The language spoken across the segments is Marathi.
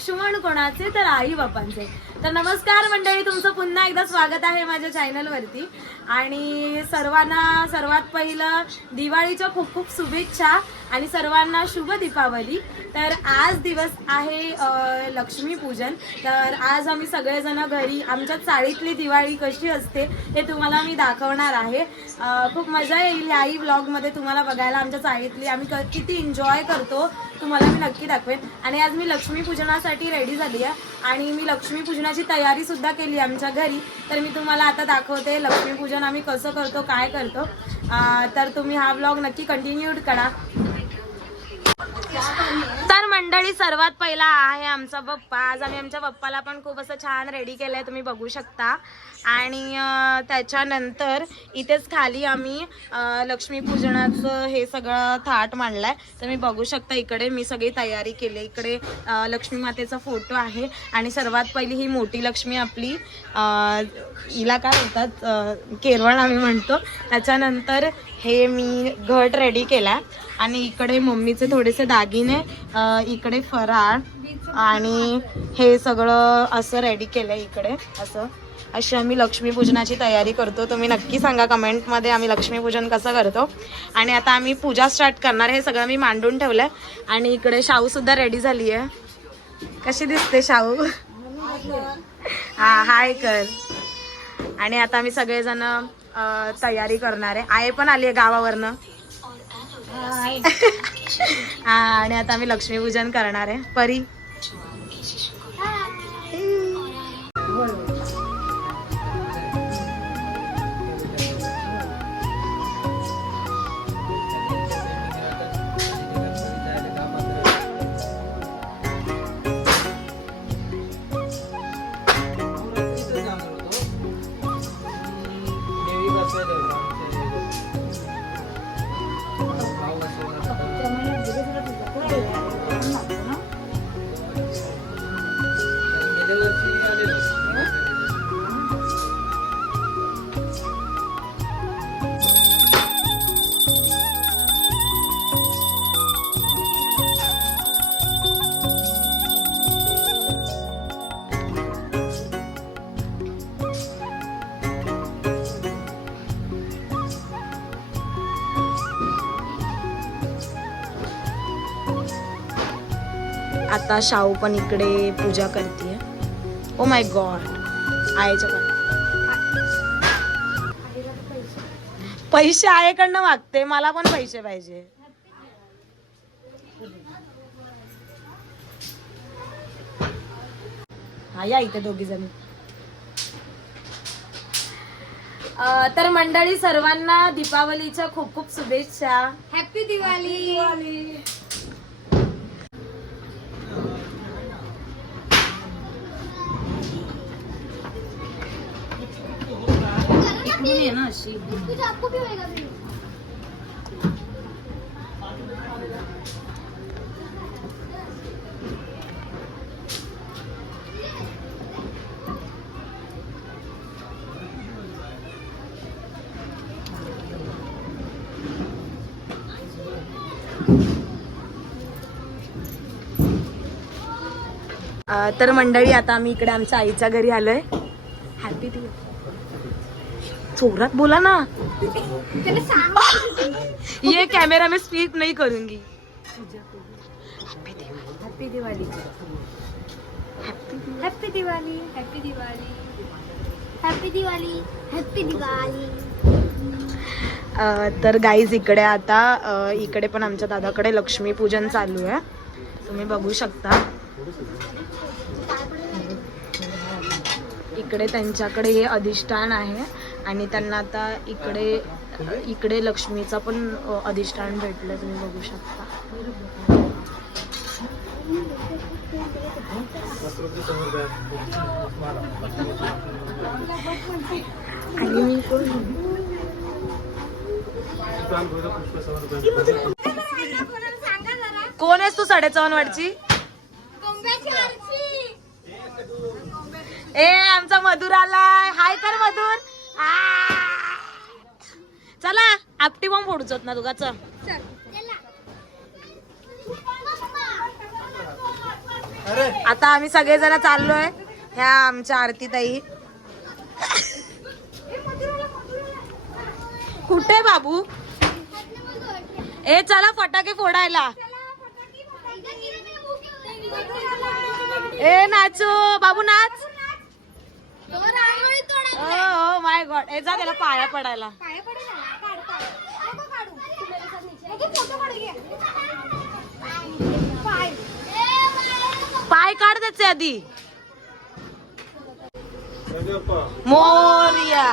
लक्ष्मण कोणाचे? तर आई बापांचे. तर नमस्कार मंडळी तुमचं पुन्हा एकदा स्वागत आहे माझ्या चॅनलवरती आणि सर्वांना सर्वात पहिलं दिवाळीच्या खूप खूप शुभेच्छा आणि सर्वांना शुभ दीपावली. तर आज दिवस आहे लक्ष्मीपूजन तर आज आम्ही सगळेजण घरी आमच्या चाळीतली दिवाळी कशी असते हे तुम्हाला मी दाखवणार आहे. खूप मजा येईल याही ब्लॉगमध्ये तुम्हाला बघायला. आमच्या चाळीतली आम्ही क- किती एन्जॉय करतो. तुम्हाला मी नक्की दाखवेन. आणि आज मी लक्ष्मीपूजनासाठी रेडी झाली आहे. आणि मी लक्ष्मीपूजनाची तयारी सुद्धा केली आमच्या घरी. तर मी तुम्हाला आता दाखवते लक्ष्मीपूजन आम्ही कसं करतो काय करतो. तर तुम्ही हा ब्लॉग नक्की कंटिन्यूड करा. तर मंडळी सर्वात पहिला आहे आमचा पप्पा आज आम्ही आमच्या पप्पाला पण खूप असं छान रेडी केलं आहे तुम्ही बघू शकता. आणि त्याच्यानंतर इथेच खाली आम्ही लक्ष्मीपूजनाचं हे सगळं थाट मांडलं आहे तुम्ही बघू शकता इकडे मी सगळी तयारी केली. इकडे लक्ष्मी मातेचा फोटो आहे. आणि सर्वात पहिली ही मोठी लक्ष्मी आपली हिला काय होतात केरवळ केरळ आम्ही म्हणतो. त्याच्यानंतर हे मी घट रेडी केला आणि इकडे मम्मीचे थोडेसे दागिने इकडे फराळ आणि हे सगळं असं रेडी केलं आहे इकडे असं. अशी आम्ही लक्ष्मीपूजनाची तयारी करतो. तुम्ही नक्की सांगा कमेंटमध्ये आम्ही लक्ष्मीपूजन कसं करतो. आणि आता आम्ही पूजा स्टार्ट करणार हे सगळं मी मांडून ठेवलं आहे आणि इकडे शाहूसुद्धा रेडी झाली आहे कशी दिसते शाहू? हा हाय कर आणि आता आम्ही सगळेजण तयारी करणार आहे. आई पण आली आहे गावावरनं. आणि आता आम्ही लक्ष्मीपूजन करणार आहे. परी? आता शाहू पण इकडे पूजा करते ओ माय गॉड आईच्या पण पैसे आईकडनं मागते. मला पण पैसे पाहिजे. हा या इथे दोघी जणी. तर मंडळी सर्वांना दीपावलीच्या खूप खूप शुभेच्छा. हॅपी दिवाळी इकडून ये ना अशी. अं, तर मंडळी आता आम्ही इकडे आमच्या आईच्या घरी आलोय. हॅपी चोरात बोला ना. ये कैमरा में स्पीक नहीं करूंगी. Happy Diwali happy Diwali happy Diwali happy Diwali happy Diwali तर गाईज इकडे आता इकडे पण आमच्या दादाकडे लक्ष्मी पूजन चालू आहे. तुम्ही बघू शकता. इकडे त्यांच्याकडे हे अधिष्ठान आहे आणि त्यांना आता इकडे इकडे लक्ष्मीचा पण अधिष्ठान भेटलं तुम्ही बघू शकता. आणि मी कोण? कोण आहेस तू साडेचव्वन वाटची ए आमचा मधुर आलाय. हाय कर मधुर! चला आपटी बॉम्ब फोडूच ना तुगाच आता आम्ही सगळेजण चाललोय ह्या आमच्या आरती ताई कुठे बाबू? ए चला फटाके फोडायला. ए नाचू. बाबू नाच. ओ माय गॉड ए जा त्याला पाया पडायला. पाय काढ त्याचे आधी. मोर्या.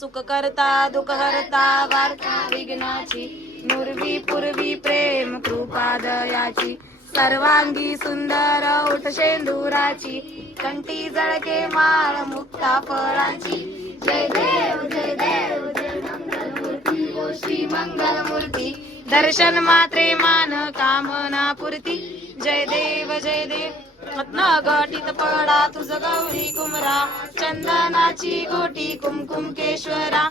सुख करता दुःख हरता वार्ता विघ्नाची नुरवी पूर्वी प्रेम कृपा दयाची. सर्वांगी सुंदर उठ शेंदुराची कंठी जळके माळ मुक्ता फळांची. जय देव जय देव जय मंगलमूर्ती श्री मंगलमूर्ती. दर्शन मात्रे मान कामना पुरती. जय देव जय देव. रत्न घटित पडा तुझ गौरी कुमरा. चंदनाची गोटी कुमकुम केश्वरा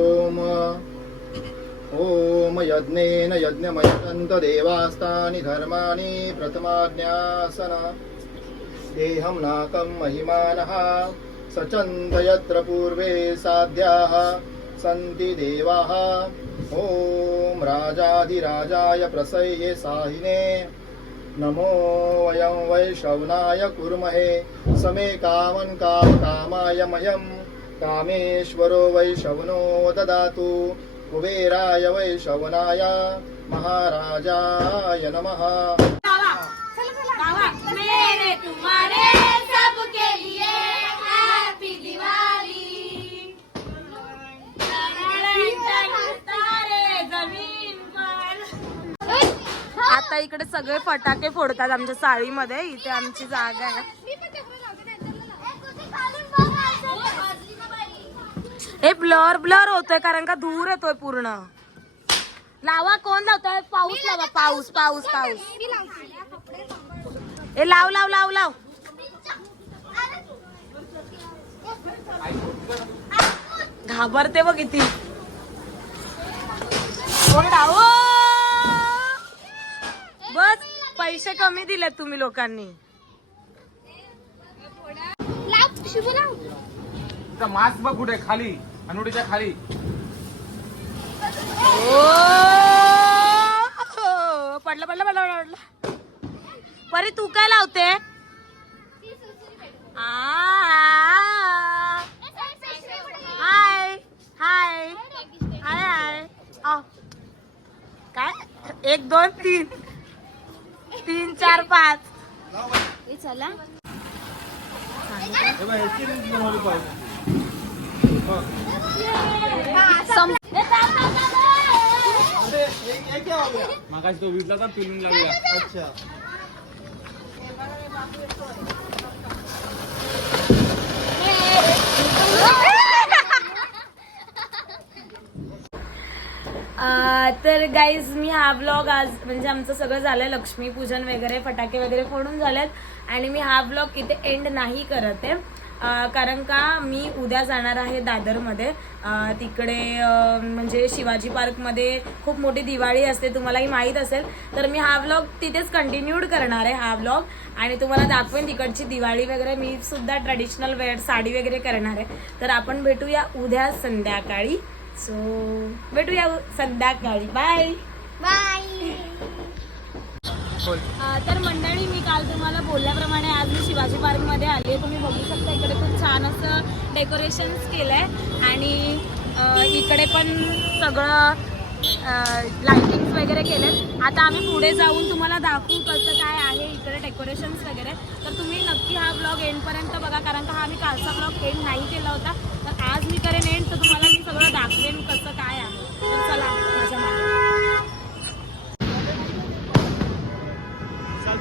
यज्ञेन यज्ञमयन्त देवास्तानि धर्माणि प्रथमाज्ञासन। देहं नाकं महिमानः सचन्त यत्र पूर्वे साध्याः सन्ति देवाः। ॐ राजाधिराजाय प्रसह्ये साहिने। नमो वयं वैशवनाय कुर्महे समे कामन् कामकामाय मयं कामेश्वरो वैश्रवणो ददातु। कुबेराय वैश्रवणाय महाराजाय नमः। मेरे तुम्हारे सबके लिए हैप्पी दिवाली। तारे जमीन पर आता इकडे सगळे फटाके फोडतात आमच्या साडीमध्ये इथे आमची जागा आहे. हे ब्लर ब्लर होतोय कारण का दूर येतोय पूर्ण. लावा कोण लावतोय? पाऊस लावा पाऊस पाऊस पाऊस ए लाव लाव लाव लाव. घाबरते बघ किती! बस पैसे कमी दिलेत तुम्ही लोकांनी. मास्क बघ कुठे खाली. अनुडीच्या खाली. ओ! पडलं पडलं पडलं पडलं परी तू काय लावते? आ! हाय हाय हाय हाय. आ. काय? एक दोन तीन. तीन चार पाच. चला. मागाशी तो विटला तर पिलून लागला अच्छा तर गाईज मी हा ब्लॉग आज म्हणजे आमचं सगळं झालंय लक्ष्मीपूजन वगैरे फटाके वगैरे फोडून झालेत. आणि मी हा ब्लॉग इथे एंड नाही करत आहे. कारण का मी उद्या जाणार आहे दादरमध्ये. तिकडे म्हणजे शिवाजी पार्कमध्ये खूप मोठी दिवाळी असते तुम्हालाही माहीत असेल. तर मी हा व्लॉग तिथेच कंटिन्यूड करणार आहे हा व्लॉग आणि तुम्हाला दाखवेन तिकडची दिवाळी वगैरे. मी सुद्धा ट्रेडिशनल वेअर साडी वगैरे करणार आहे. तर आपण भेटूया उद्या संध्याकाळी. सो भेटूया संध्याकाळी. बाय बाय तर मंडळी मी काल तुम्हाला बोलल्याप्रमाणे आज मी शिवाजी पार्कमध्ये आली आहे. तुम्ही बघू शकता इकडे खूप छान असं डेकोरेशन्स केलं आहे आणि इकडे पण सगळं लाइटिंग्स वगैरे केले आता आम्ही पुढे जाऊन तुम्हाला दाखवू कसं काय आहे इकडे डेकोरेशन्स वगैरे. तर तुम्ही नक्की हा ब्लॉग एंडपर्यंत बघा कारण का हा मी कालचा ब्लॉग एंड नाही केला होता. तर आज मी करेन एंड तर तुम्हाला मी सगळं दाखवेन कसं काय आहे. तर चला माझ्या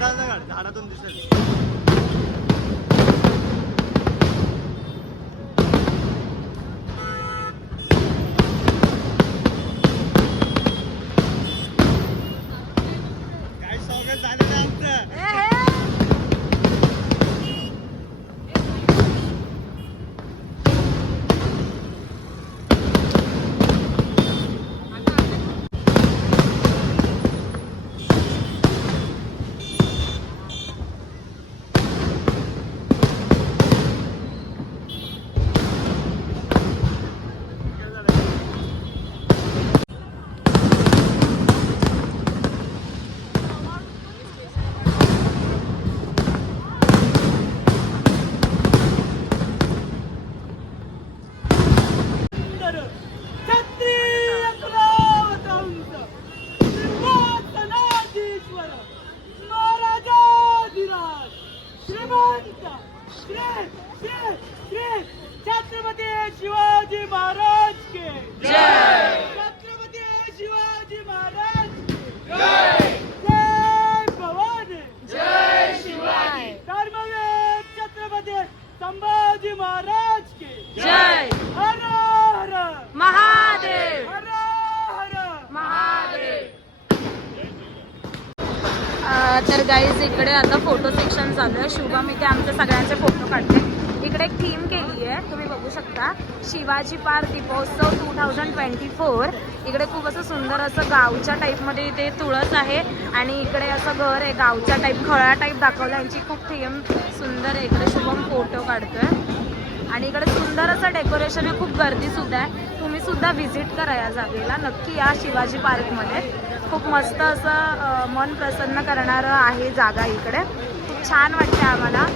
Senden de geldi. Anladın düşünün. जय। हर हर महादेव। हर हर महादेव तर गाईज इकडे आता फोटो सेक्शन चालू आहे. शुभम इथे आमच्या सगळ्यांचे फोटो काढते. इकडे एक थीम केली आहे तुम्ही बघू शकता. Shivaji park Deepotsav two thousand twenty four इकडे खूप असं सुंदर असं गावच्या टाईपमध्ये इथे तुळस आहे. आणि इकडे असं घर आहे गावच्या टाईप खळा टाईप दाखवलं. यांची खूप थीम सुंदर आहे. इकडे शुभम फोटो काढतोय. आणि इकडे सुंदर असं डेकोरेशन आहे खूप गर्दी सुद्धा आहे. तुम्ही सुद्धा व्हिजिट करा या जागेला. नक्की या शिवाजी पार्कमध्ये. खूप मस्त असं मन प्रसन्न करणारं आहे जागा इकडे. खूप छान वाटते आम्हाला.